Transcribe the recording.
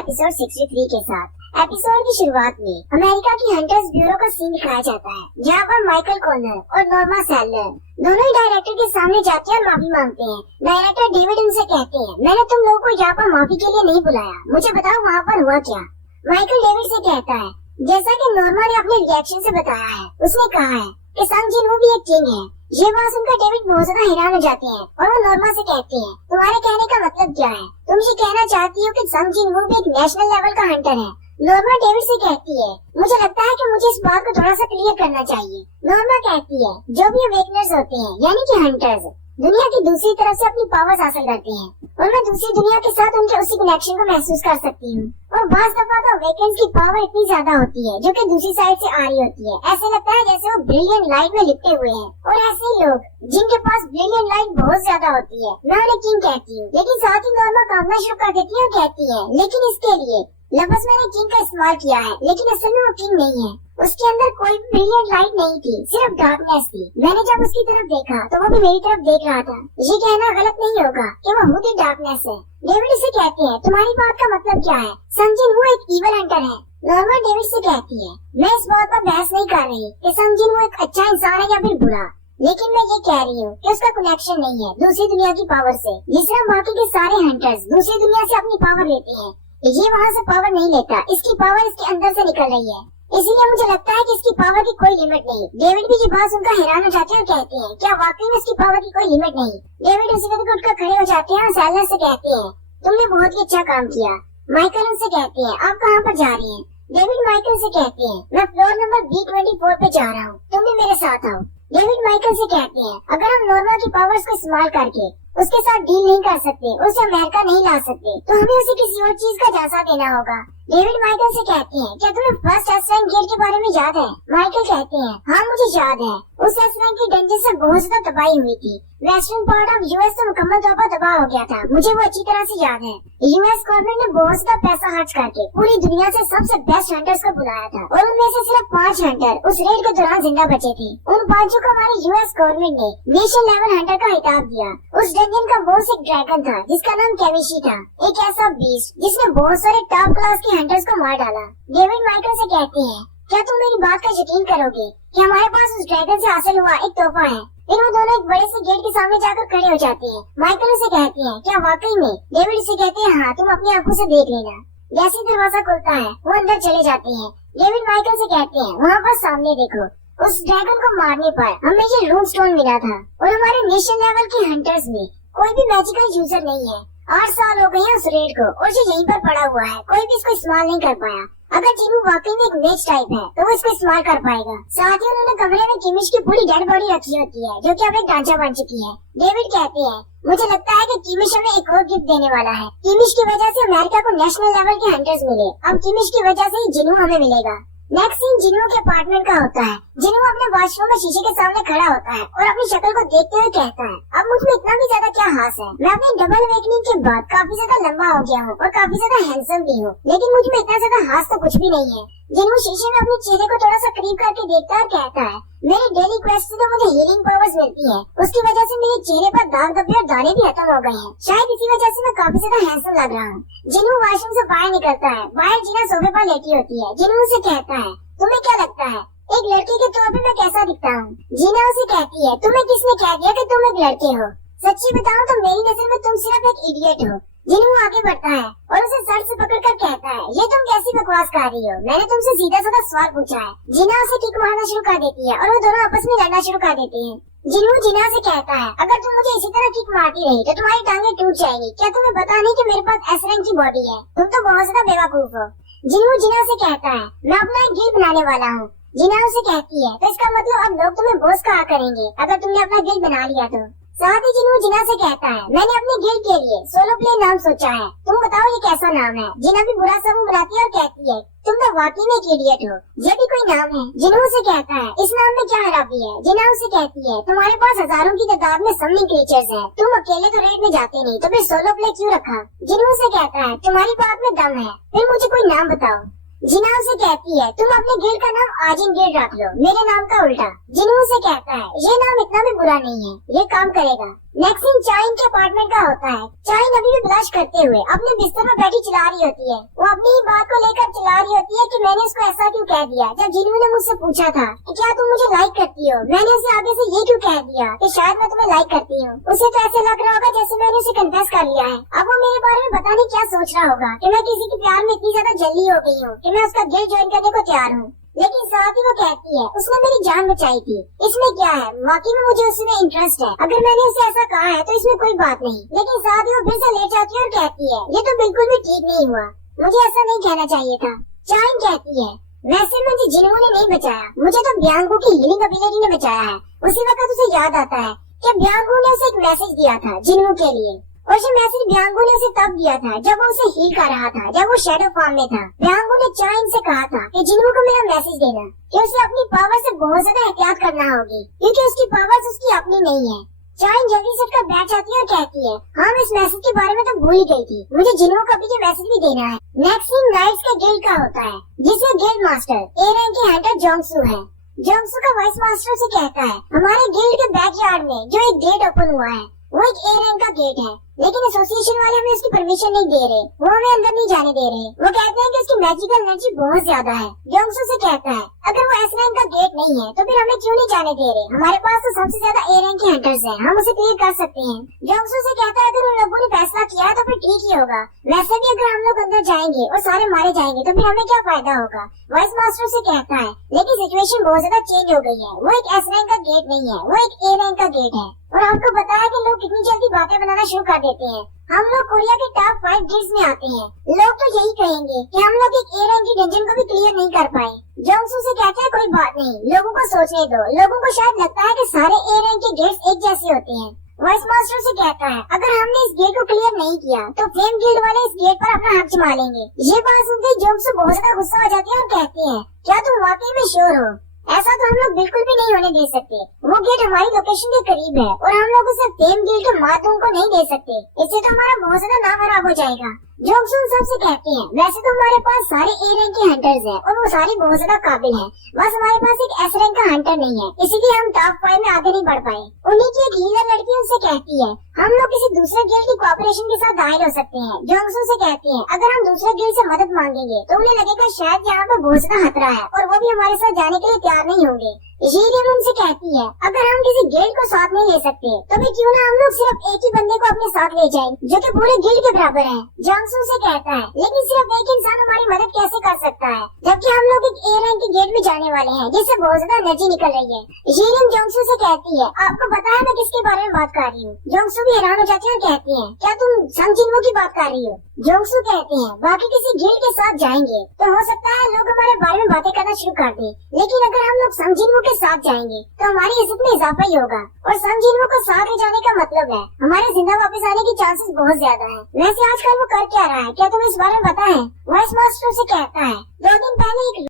Episode 63 के साथ। Episode की शुरुआत में अमेरिका की हंटर्स ब्यूरो का सीन दिखाया जाता है, जहाँ पर माइकल कॉर्नर और नॉर्मा सैलर दोनों ही डायरेक्टर के सामने जाते हैं और माफी मांगते हैं। डायरेक्टर डेविड उनसे कहते हैं, मैंने तुम लोगों को यहाँ पर माफी के लिए नहीं बुलाया, मुझे बताओ वहाँ पर हुआ क्या। माइकल डेविड से कहता है, जैसा कि नॉर्मा ने अपने रिएक्शन से बताया है, उसने कहा है कि संग जिन भी एक किंग है। ये बात सुनकर डेविड बहुत ज्यादा हैरान हो जाते हैं और वो नॉर्मा से कहते हैं, तुम्हारे कहने का मतलब क्या है? तुम ये कहना चाहती हो कि संग जिन भी एक नेशनल लेवल का हंटर है? नॉर्मा डेविड से कहती है, मुझे लगता है कि मुझे इस बात को थोड़ा सा क्लियर करना चाहिए। नॉर्मा कहती है, जो भी अवेकनर्स होते हैं यानी कि हंटर्स दुनिया की दूसरी तरफ से अपनी पावर्स हासिल करते हैं और मैं दूसरी दुनिया के साथ उनके उसी कनेक्शन को महसूस कर सकती हूँ। और बाज़ दफा तो अवेकन्स की पावर इतनी ज्यादा होती है जो कि दूसरी साइड से आ रही होती है, ऐसे लगता है जैसे वो ब्रिलियंट लाइट में लिपटे हुए हैं। और ऐसे ही लोग जिनके पास ब्रिलियंट लाइट बहुत ज्यादा होती है, मैं उन्हें किंग कहती हूँ। लेकिन साथ ही नॉर्मा कामना शुरू कर देती है और कहती है, लेकिन इसके लिए लफ्ज मैंने किंग का इस्तेमाल किया है, लेकिन असल में वो किंग नहीं है। उसके अंदर कोई भी ब्रिलियंट लाइट नहीं थी, सिर्फ डार्कनेस थी। मैंने जब उसकी तरफ देखा तो वो भी मेरी तरफ देख रहा था। ये कहना गलत नहीं होगा कि वो खुद ही डार्कनेस है। डेविड इसे कहते हैं, तुम्हारी बात का मतलब क्या है? संजिन वो एक इवल हंटर है। नॉर्मा डेविड से कहती है, मैं इस बात पर बहस नहीं कर रही कि संजिन वो एक अच्छा इंसान है या फिर बुरा, लेकिन मैं ये कह रही हूँ कि उसका कनेक्शन नहीं है दूसरी दुनिया की पावर से। जिस तरह बाकी के सारे हंटर्स दूसरी दुनिया से अपनी पावर लेते हैं, ये वहाँ से पावर नहीं लेता, इसकी पावर इसके अंदर से निकल रही है। इसीलिए मुझे लगता है कि इसकी पावर की कोई लिमिट नहीं। डेविड भी ये बात सुनकर हैरान हो जाते हैं और कहते हैं, क्या वाकई में इसकी पावर की कोई लिमिट नहीं? डेविड उसी वक्त उठकर खड़े हो जाते हैं और सैलर से कहते हैं, तुमने बहुत ही अच्छा काम किया। माइकल उनसे कहते हैं, आप कहाँ पर जा रही हैं? डेविड माइकल से कहते हैं, मैं फ्लोर नंबर B24 पे जा रहा हूँ, तुम भी मेरे साथ आओ। डेविड माइकल से कहते हैं, अगर हम नॉर्मा की पावर्स को इस्तेमाल करके उसके साथ डील नहीं कर सकते, उसे अमेरिका नहीं ला सकते, तो हमें उसे किसी और चीज का झांसा देना होगा। डेविड माइकल से कहते हैं, क्या तुम्हें फर्स्ट एसराइन गेट के बारे में याद है? माइकल कहते हैं, हाँ मुझे याद है। उस एसराइन की डंजन से बहुत ज्यादा तबाही हुई थी। वेस्टर्न पार्ट ऑफ यूएस तो मुकम्मल तौर पर तबाह हो गया था, मुझे वो अच्छी तरह से याद है। यूएस गवर्नमेंट ने बहुत ज्यादा पैसा खर्च करके पूरी दुनिया से सबसे बेस्ट हंटर्स को बुलाया था और उनमें से सिर्फ 5 हंटर उस रेड के दौरान जिंदा बचे थे। उन 5 को हमारी यूएस गवर्नमेंट ने नेशनल लेवल हंटर का खिताब दिया। उस डंजन का बॉस एक ड्रैगन था जिसका नाम केविशी था, एक ऐसा बीस्ट जिसने बहुत सारे टॉप क्लास के हंटर्स को मार डाला। डेविड माइकल से कहते हैं, क्या तुम मेरी बात का यकीन करोगे कि हमारे पास उस ड्रैगन से हासिल हुआ एक तोहफा है? फिर वो दोनों एक बड़े से गेट के सामने जाकर खड़े हो जाते हैं। माइकल उसे कहते हैं, क्या वाकई में? डेविड उसे कहते हैं, हाँ तुम अपनी आंखों से देख लेना। जैसे दरवाजा खुलता है वो अंदर चले जाते हैं। डेविड माइकल से कहते हैं, वहाँ पर सामने देखो, उस ड्रैगन को मारने पर हमें ये रूम स्टोन मिला था और हमारे नेशनल लेवल के हंटर्स में कोई भी मैजिकल यूजर नहीं है। 8 साल हो गए हैं उस रेड को और ये यहीं पर पड़ा हुआ है, कोई भी इसको इस्तेमाल नहीं कर पाया। अगर जिनू वाकई में एक मेज टाइप है तो वो इसको इस्तेमाल कर पाएगा। साथ ही उन्होंने कमरे में किमिश की पूरी डेड बॉडी रखी होती है जो कि अब एक ढांचा बन चुकी है। डेविड कहते हैं, मुझे लगता है कि किमिश हमें एक और गिफ्ट देने वाला है। किमिश की वजह से अमेरिका को नेशनल लेवल के हंटर्स मिले, अब किमिश की वजह से ही जिनू हमें मिलेगा। नेक्स्ट सीन जिनू के अपार्टमेंट का होता है। जिनू अपने वॉशरूम में शीशे के सामने खड़ा होता है और अपनी शक्ल को देखते हुए कहता है, अब मुझ में इतना भी ज्यादा क्या हास है? मैं अपनी डबल अवेकनिंग के बाद काफी ज्यादा लंबा हो गया हूँ और काफी ज्यादा हैंडसम भी हूँ, लेकिन मुझ में इतना ज्यादा हास तो कुछ भी नहीं है। जिनू शीशे में अपने चेहरे को थोड़ा सा करीब करके देखता है और कहता है, मेरी डेली क्वेस्ट से तो मुझे हीलिंग पावर्स मिलती है, उसकी वजह से मेरे चेहरे पर दाग धब्बे और दाने भी खत्म हो गए हैं, शायद इसी वजह से मैं काफी ज्यादा हैंडसम लग रहा हूँ। जिनू वॉशरूम से बाहर निकलता है। बाहर जीना सोफे पर लेटी होती है। जिनू उसे कहता है, तुम्हें क्या लगता है एक लड़के के तौर पे मैं कैसा दिखता हूँ? जीना उसे कहती है, तुम्हें किसने कह दिया कि तुम एक लड़के हो? सच्ची बताऊं तो मेरी नजर में तुम सिर्फ एक इडियट हो। जिनू आगे बढ़ता है और उसे सर से पकड़कर कहता है, ये तुम कैसी बकवास कर रही हो? मैंने तुमसे सीधा साधा सवाल पूछा है। जीना उसे किक मारना शुरू कर देती है और वो दोनों आपस में लड़ना शुरू कर देते हैं। जिनू जीना से कहता है, अगर तुम मुझे इसी तरह किक मारती रही तो तुम्हारी टांगें टूट जाएंगी। क्या तुम्हें पता नहीं कि मेरे पास एस रैंक की बॉडी है? तुम तो बहुत ज्यादा बेवकूफ हो। जिनू जीना से कहता है, मैं अपना एक गिल्ड बनाने वाला हूँ। जीना उसे कहती है, तो इसका मतलब अब लोग तुम्हें बॉस कहा करेंगे अगर तुमने अपना गिल्ड बना लिया तो। साथ ही जिनू जीना से कहता है, मैंने अपने गिल्ड के लिए सोलो प्ले नाम सोचा है, तुम बताओ ये कैसा नाम है? जीना भी बुरा सा मुंह बनाती है और कहती है, तुम तो वाकई में एक इडियट हो, ये भी कोई नाम है? जिनू से कहता है, इस नाम में क्या खराबी है? जिना उसे कहती है, तुम्हारे पास हजारों की तादाद में समलिंग क्रीचर्स हैं, तुम अकेले तो रेड में जाते नहीं, तो फिर सोलो प्ले क्यों रखा? जिनू से कहता है, तुम्हारी बात में दम है, फिर मुझे कोई नाम बताओ। जिना उसे कहती है, तुम अपने गिल्ड का नाम आजिन गिल्ड रख लो, मेरे नाम का उल्टा। जिनू उसे कहता है, ये नाम इतना भी बुरा नहीं है, ये काम करेगा। नेक्स्ट सीन चाइन के अपार्टमेंट का होता है। चाइन अभी भी ब्लश करते हुए अपने बिस्तर पर बैठी चिल्ला रही होती है। वो अपनी ही बात को लेकर चिल्ला रही होती है कि मैंने उसको ऐसा क्यों कह दिया। जब जिन्नू ने मुझसे पूछा था कि क्या तुम मुझे लाइक करती हो, मैंने उसे आगे से ये क्यों कह दिया कि शायद मैं तुम्हें लाइक करती हूँ। उसे तो ऐसे लग रहा होगा जैसे मैंने उसे कन्फेस कर लिया है। अब वो मेरे बारे में पता नहीं क्या सोच रहा होगा कि मैं किसी के प्यार में इतनी ज्यादा जल्दी हो गई हूँ कि मैं उसका दिल ज्वाइन करने को तैयार हूँ। लेकिन साथ ही वो कहती है उसने मेरी जान बचाई थी, इसमें क्या है, वाकई में मुझे उसमें इंटरेस्ट है। अगर मैंने उसे ऐसा कहा है तो इसमें कोई बात नहीं। लेकिन साथ ही वो फिर से लेट जाती है और कहती है ये तो बिल्कुल भी ठीक नहीं हुआ, मुझे ऐसा नहीं कहना चाहिए था। चाइन कहती है वैसे मुझे जिन्नू ने नहीं बचाया, मुझे तो ब्यांगो की हीलिंग एबिलिटी ने बचाया है। उसी वक्त उसे याद आता है कि ब्यांगो ने उसे एक मैसेज दिया था जिन्नू के लिए, और ये मैसेज ब्यांगो ने उसे तब दिया था जब वो उसे हील कर रहा था, जब वो शैडो फॉर्म में था। ब्यांगो ने चाइन से कहा था कि जिन्नू को मेरा मैसेज देना कि उसे अपनी पावर से बहुत ज्यादा एहतियात करना होगी क्योंकि उसकी पावर्स उसकी अपनी नहीं है। चाइन जल्दी से उठकर बैठ जाती है और कहती है हाँ मैं इस मैसेज के बारे में तो भूल ही गई थी, मुझे जिन्नू को अभी ये मैसेज भी देना है। नेक्स्ट सीन नाइट्स के गिल्ड का होता है जिसमें गिल्ड मास्टर ए रैंक के हंटर जोंगसू है। जोंगसू का वाइस मास्टर से कहता है हमारे गिल्ड के बैकयार्ड में जो एक गेट ओपन हुआ है वो एक ए रैंक का गेट है, लेकिन एसोसिएशन वाले हमें उसकी परमिशन नहीं दे रहे, वो हमें अंदर नहीं जाने दे रहे। वो कहते हैं कि उसकी मैजिकल एनर्जी बहुत ज्यादा है। जोंगसू से कहता है अगर वो एस रैंक का गेट नहीं है तो फिर हमें क्यों नहीं जाने दे रहे, हमारे पास तो सबसे ज्यादा ए रैंक के हंटर्स हैं, हम उसे क्लियर कर सकते हैं। जोंगसू से कहता है अगर उन लोगों ने फैसला किया है तो फिर ठीक ही होगा, वैसे भी अगर हम लोग अंदर जाएंगे और सारे मारे जाएंगे तो फिर हमें क्या फायदा होगा। वाइस मास्टर से कहता है लेकिन सिचुएशन बहुत ज्यादा चेंज हो गई है, वो एक एस रैंक का गेट नहीं है, वो एक ए रैंक का गेट है। और आपको पता है कि लोग कितनी जल्दी बातें बनाना शुरू कर देते हैं। हम लोग कोरिया के टॉप 5 गिल्ड्स में आते हैं, लोग तो यही कहेंगे कि हम लोग एक ए रैंक की डंजन को भी क्लियर नहीं कर पाए। जोंगसू से कहते हैं कोई बात नहीं, लोगों को सोचने दो, लोगों को शायद लगता है कि सारे ए रैंक के गेट्स एक जैसे होते हैं। वाइस मास्टर से कहता है अगर हमने इस गेट को क्लियर नहीं किया तो फ्लेम गिल्ड वाले इस गेट पर अपना हक जमा लेंगे। ये बात सुनते ही जोंगसू बहुत ज्यादा गुस्सा हो जाती है और कहती है क्या तुम वाकई में श्योर हो, ऐसा तो हम लोग बिल्कुल भी नहीं होने दे सकते। वो गेट हमारी लोकेशन के करीब है और हम लोग उसे फ्लेम गिल्ड के माध्यम को नहीं दे सकते, इससे तो हमारा बहुत ज्यादा नाम खराब हो जाएगा। जोंगसू सबसे कहते हैं वैसे तो हमारे पास सारे ए रैंक के हंटर्स हैं और वो सारे बहुत ज्यादा काबिल हैं, बस हमारे पास एक एस रैंक का हंटर नहीं है, इसीलिए हम टॉप 5 में आगे नहीं बढ़ पाए। उन्हीं की एक हीलर लड़की उनसे कहती है हम लोग किसी दूसरे गिल्ड की कोऑपरेशन के साथ दाखिल हो सकते हैं। जोंगसू से कहती है अगर हम दूसरे गिल्ड से मदद मांगेंगे तो उन्हें लगेगा शायद यहाँ पर बहुत ज्यादा खतरा है और वो भी हमारे साथ जाने के लिए तैयार नहीं होंगे। इसीलिए उनसे कहती है अगर हम किसी गिल्ड को साथ नहीं ले सकते तो भी क्यों ना हम लोग सिर्फ एक ही बंदे को अपने साथ ले जाएं जो कि पूरे गिल्ड के बराबर है। जोंगसू से कहता है लेकिन सिर्फ एक इंसान हमारी मदद कैसे कर सकता है जबकि हम लोग एक ए रैंक के गेट में जाने वाले हैं जिससे बहुत ज्यादा एनर्जी निकल रही है। जीलिन जोंगसू से कहती है आपको पता है मैं किसके बारे में बात कर रही हूँ। जोंगसू भी हैरान हो जाती है और कहती है क्या तुम संग जिन्वो की बात कर रही हो। जोंगसू कहते हैं बाकी किसी गिल्ड के साथ जाएंगे तो हो सकता है लोग हमारे बारे में बातें करना शुरू कर दें, लेकिन अगर हम लोग संग जिन्वो के साथ जाएंगे तो हमारी इज्जत में इजाफा ही होगा और संग जिन्वो को साथ ले जाने का मतलब है हमारे जिंदा वापस आने की चांसेस बहुत ज्यादा है। वैसे आजकल वो कर क्या रहा है, क्या तुम्हें इस बारे में पता है। वाइस मास्टर से कहता है 2 दिन पहले एक